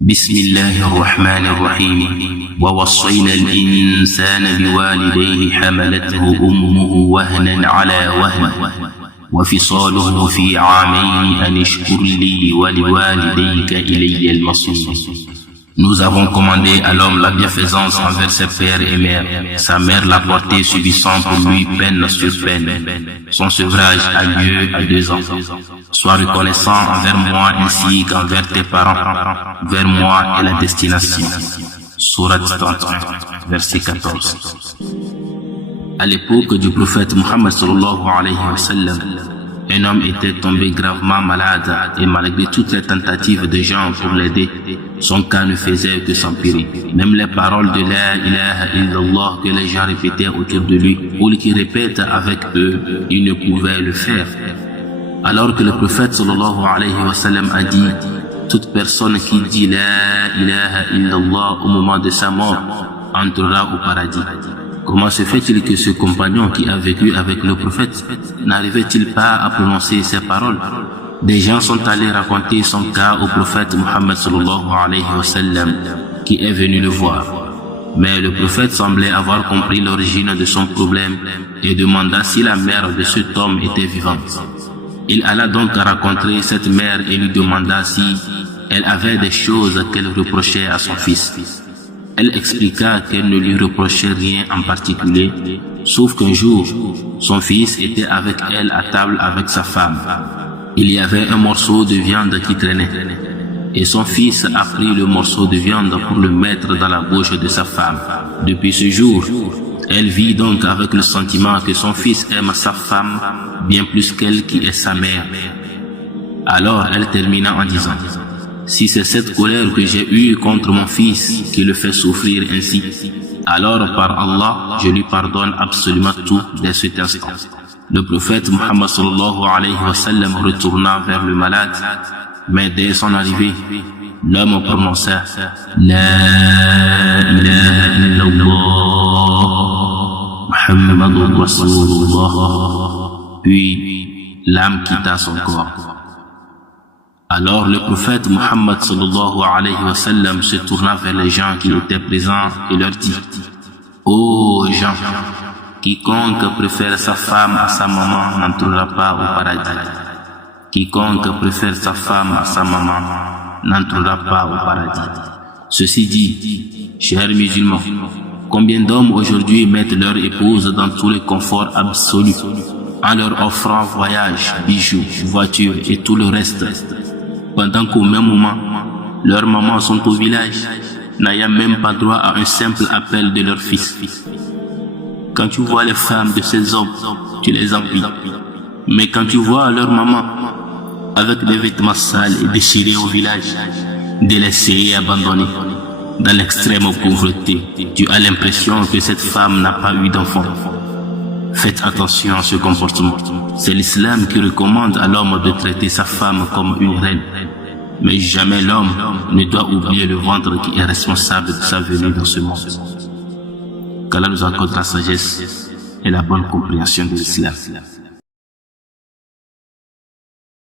بسم الله الرحمن الرحيم ووصينا الإنسان بوالديه حملته أمه وهنا على وهن وفصاله في عامين أن اشكر لي ولوالديك إلي المصير. Nous avons commandé à l'homme la bienfaisance envers ses pères et mères. Sa mère l'a porté subissant pour lui peine sur peine. Son sevrage a lieu à 2 ans. Sois reconnaissant envers moi ainsi qu'envers tes parents. Vers moi est la destination. Sourate 31, verset 14. À l'époque du prophète Muhammad sallallahu alayhi wa sallam, un homme était tombé gravement malade et malgré toutes les tentatives de gens pour l'aider, son cas ne faisait que s'empirer. Même les paroles de la ilaha illallah que les gens répétaient autour de lui ou qui répètent avec eux, il ne pouvait le faire. Alors que le prophète sallallahu alayhi wa sallam a dit, toute personne qui dit la ilaha illallah au moment de sa mort entrera au paradis. Comment se fait-il que ce compagnon qui a vécu avec le prophète n'arrivait-il pas à prononcer ces paroles? Des gens sont allés raconter son cas au prophète Muhammad sallallahu alayhi wa sallam qui est venu le voir. Mais le prophète semblait avoir compris l'origine de son problème et demanda si la mère de cet homme était vivante. Il alla donc rencontrer cette mère et lui demanda si elle avait des choses qu'elle reprochait à son fils. Elle expliqua qu'elle ne lui reprochait rien en particulier, sauf qu'un jour, son fils était avec elle à table avec sa femme. Il y avait un morceau de viande qui traînait, et son fils a pris le morceau de viande pour le mettre dans la bouche de sa femme. Depuis ce jour, elle vit donc avec le sentiment que son fils aime sa femme bien plus qu'elle qui est sa mère. Alors elle termina en disant, si c'est cette colère que j'ai eue contre mon fils qui le fait souffrir ainsi, alors par Allah, je lui pardonne absolument tout dès cet instant. Le prophète Muhammad sallallahu alayhi wa sallam retourna vers le malade, mais dès son arrivée, l'homme prononça La ilaha illallah Muhammadur Rasulullah, puis l'âme quitta son corps. Alors le prophète Muhammad sallallahu alayhi wa sallam se tourna vers les gens qui étaient présents et leur dit, ô gens, quiconque préfère sa femme à sa maman n'entrera pas au paradis. Quiconque préfère sa femme à sa maman n'entrera pas au paradis. Ceci dit, chers musulmans, combien d'hommes aujourd'hui mettent leur épouse dans tous les conforts absolus en leur offrant voyage, bijoux, voitures et tout le reste, pendant qu'au même moment, leurs mamans sont au village, n'ayant même pas droit à un simple appel de leur fils. Quand tu vois les femmes de ces hommes, tu les envies. Mais quand tu vois leur maman, avec des vêtements sales et déchirés au village, délaissés et abandonnés, dans l'extrême pauvreté, tu as l'impression que cette femme n'a pas eu d'enfant. Faites attention à ce comportement. C'est l'islam qui recommande à l'homme de traiter sa femme comme une reine. Mais jamais l'homme ne doit oublier le ventre qui est responsable de sa venue dans ce monde. Qu'Allah nous accorde la sagesse et la bonne compréhension de l'islam.